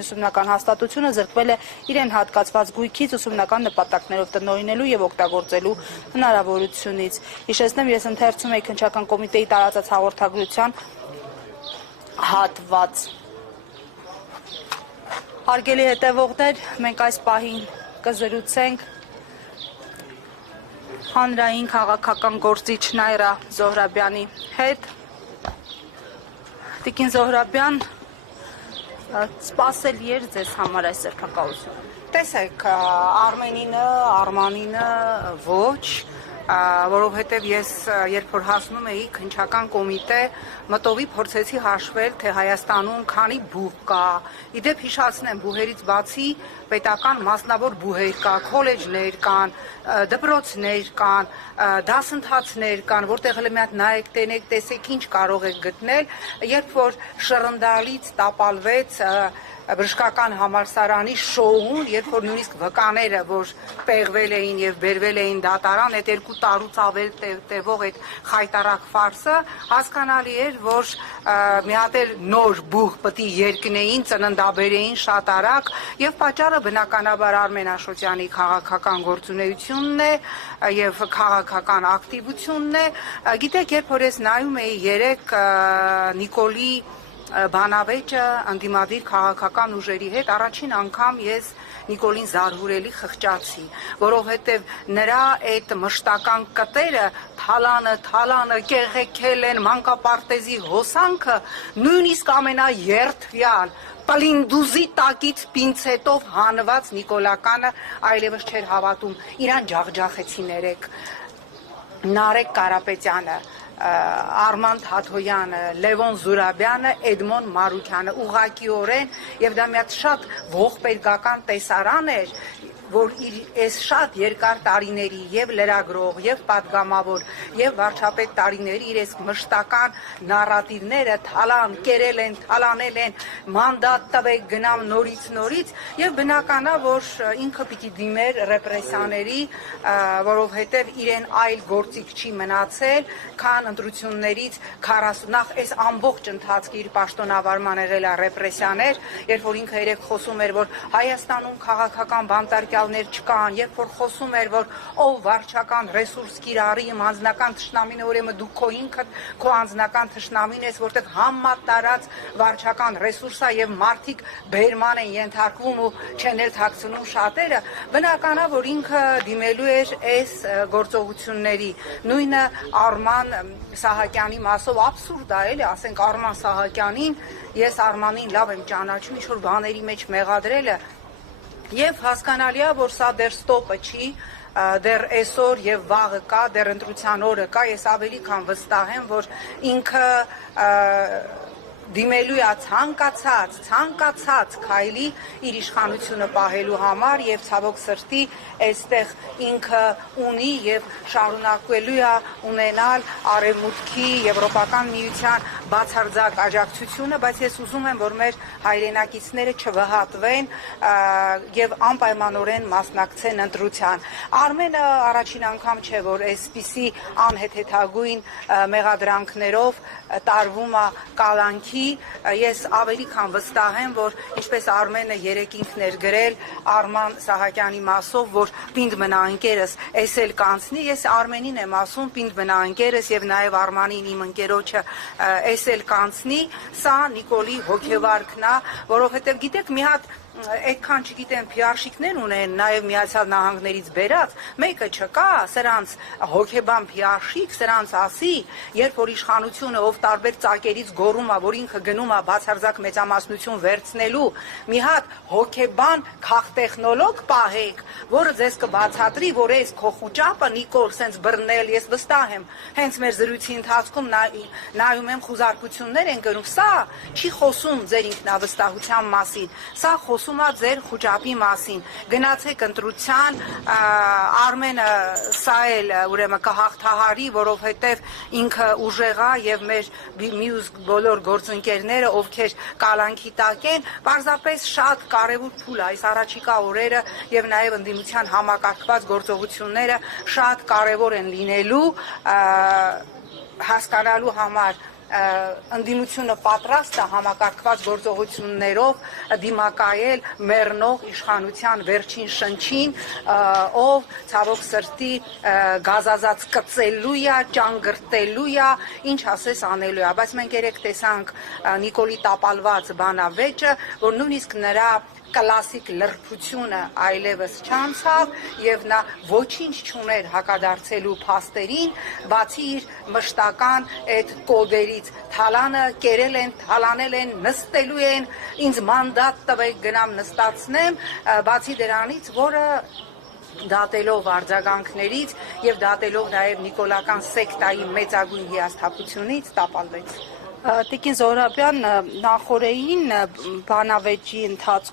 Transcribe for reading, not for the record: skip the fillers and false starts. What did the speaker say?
Ուսումնական հաստատությունը զրկվել է իրեն հատկացված գույքից ուսումնական նպատակներով տնօրինելու եւ օգտագործելու հնարավորությունից։ Հիշեցնեմ, ես ընթերցում եի քննչական կոմիտեի տարածած հաղորդագրության հատված։ Հարգելի հետևողներ, մենք այս պահին կզրուցենք հանրային քաղաքական գործիչ Նայրա Զոհրաբյանի հետ։ Տիկին Զոհրաբյան, սպասելի էր ձեզ համար այս սրբակալությունը։ Տեսեք, Արմանինը ոչ, որովհետև ես երբ որ հասնում էի քննչական կոմիտե, մտովի փորձեցի հաշվել, թե Հայաստանում քանի բուհ կա։ Իդեպ հիշացնեմ, բուհերից բացի պետական մասնավոր բուհեր կա, քոլեջներ կան, դպրոցներ կան, դասընթացներ կան, որտեղ հենց մի հատ նայեք, տենեք, տեսեք ինչ կարող եք գտնել, երբ որ շռնդալից տապալվեց բժշկական համալսարանի շոուն, երբ որ նույնիսկ վկաները, որ պեղվել էին եւ բերվել էին դատարան, այդ 2 տարուց ավել տևող այդ խայտարակ ֆարսը, հասկանալի էր, որ մի հատ էլ նոր բուհ պետք է երկնեին, ծննդաբերեին շատ արագ, եւ պատճառը բնականաբար Արմեն Աշոտյանի քաղաքական գործունեությունն է եւ քաղաքական ակտիվությունն է։ Գիտեք, երբ որ ես նայում էի երեք Նիկոլի բանավեճը ընդդիմադիր քաղաքական ուժերի հետ, առաջին անգամ ես Նիկոլին զարհուրելի խղճացի, որովհետև նրա այդ մշտական կտերը թալանը կեղեքել են մանկապարտեզի հոսանքը, նույնիսկ ամենաերթվյալ պլինդուզի տակից պինցետով հանված Նիկոլականը այլևս չէր հավատում, իրան ջախջախեցին երեք Նարեկ Կարապետյանը, Արման Թաթոյանը, Լևոն Զուրաբյանը, Էդմոն Մարուքյանը, ուղղակիորեն, եւ դա մի հատ շատ ողբերգական տեսարան էր, որ այս շատ երկար տարիների եւ լրագրող, եւ պատգամավոր, եւ վարչապետ տարիների իր այս մշտական նարատիվները թալան, կերել են, թալանել են, մանդատ տվեք գնամ նորից, եւ բնականա, որ ինքը պիտի դիմեր ռեպրեսիաների, որովհետեւ իրեն այլ գործիք չի մնացել, քան ընտրություններից 40 նախ այս ամբողջ ընթացքը իր պաշտոնավարման եղել է ռեպրեսիաներ, երբ որ ինքը երեք խոսում էր, որ Հայաստանում քաղաքական բանտարկյալներ չկան, երբ որ խոսում էր, որ ով վարչական ռեսուրս կիրառի, իմ անձնական թշնամին, ուրեմն դու քո ինքդ քո անձնական թշնամին ես, որտեղ համատարած վարչական ռեսուրս է եւ մարդիկ բերման են ենթարկվում ու չեն էլ թաքցնում շատերը, բնականա, որ ինքը դիմելու էր այս գործողությունների, նույնը Արման Սահակյանի մասով աբսուրդ է, էլի, ասենք Արման Սահակյանին, ես Արմանին լավ եմ ճանաչում, ինչ որ բաների մեջ մեղադրելը, եւ հասկանալի է, որ սա դեռ ստոպը չի, դեռ այսօր եւ վաղը կա, դեռ ընտրության օրը կա, ես ավելի քան վստահ եմ, որ ինքը դիմելու է ցանկացած քայլի իր իշխանությունը պահելու համար եւ ցավոք սրտի այստեղ ինքը ունի եւ շարունակելու է ունենալ արևմուտքի եվրոպական միության բացարձակ աջակցությունը, բայց ես ուզում եմ, որ մեր հայրենակիցները չվհատվեն եւ անպայմանորեն մասնակցեն ընտրության։ Արմենը առաջին անգամ չէ, որ այսպիսի անհեթեթագույն մեղադրանքներով տարվում է կալանքի, ես ավելի քան վստահ եմ, որ ինչպես Արմենը երեք ինքն էր գրել Արման Սահակյանի մասով, որ պինդ մնա ընկերս, էս էլ կանցնի, ես Արմենին եմ ասում, պինդ մնա ընկերս եւ նաեւ Արմանին իմ ընկերոջը էս էլ կանցնի, սա Նիկոլի հոգեվարքն է, որովհետեւ գիտեք մի հատ այդքան չգիտեմ PR-շիկներ ունեն, նաև Միացյալ Նահանգներից բերած, մեկը չկա, սրանց հոգեբան PR-շիկ, սրանց ասի, երբ որ իշխանությունը ով տարբեր ծակերից գոռում է, որ ինքը գնում է բացարձակ մեծամասնություն վերցնելու, մի հատ հոգեբան քաղտեխնոլոգ պահեք, որը ձեզ կբացատրի, որ այս քո խուճապը Նիկոլ սենց բռնել, ես վստահ եմ, հենց մեր զրույցի ընթացքում նայում եմ խուզարկություններ են գնում, սա չի խոսում ձեր ինքնավստահության մասին, սա խոսում է ձեր խուճապի մասին, գնացեք ընտրության, Արմենը սա էլ ուրեմն կհաղթահարի, որովհետև ինքը ուժեղ է եւ մեր մյուս բոլոր գործընկերները, ովքեր կալանքի տակ են, պարզապես շատ կարեւոր փուլ է այս առաջիկա օրերը եւ նաեւ ընդդիմության համակարգված գործողությունները շատ կարեւոր են լինելու հասկանալու համար ընդդիմությունը պատրաստ է համակարգված գործողություններով դիմակայել մեռնող իշխանության վերջին շնչին, ով ցավոք սրտի գազազած կծելու է, ճանգրտելու է, ինչ ասես անելու է, բայց մենք երեք տեսանք Նիկոլի տապալված բանավեճը, որ նույնիսկ նրա կլասիկ լրբությունը այլևս չանցավ եւ նա ոչինչ չուներ հակադարձելու փաստերին, բացի իր մշտական այդ կոդերից թալանը կերել են, թալանել են, նստելու են, ինձ մանդատ տվեք գնամ նստացնեմ, բացի դրանից, որը դատելով արձագանքներից եւ դատելով նաեւ նիկոլական սեկտայի մեծագույն հիասթափությունից տապալվեց։ Տիկին Զոհրաբյան, նախորդին բանավեճի ընթացքում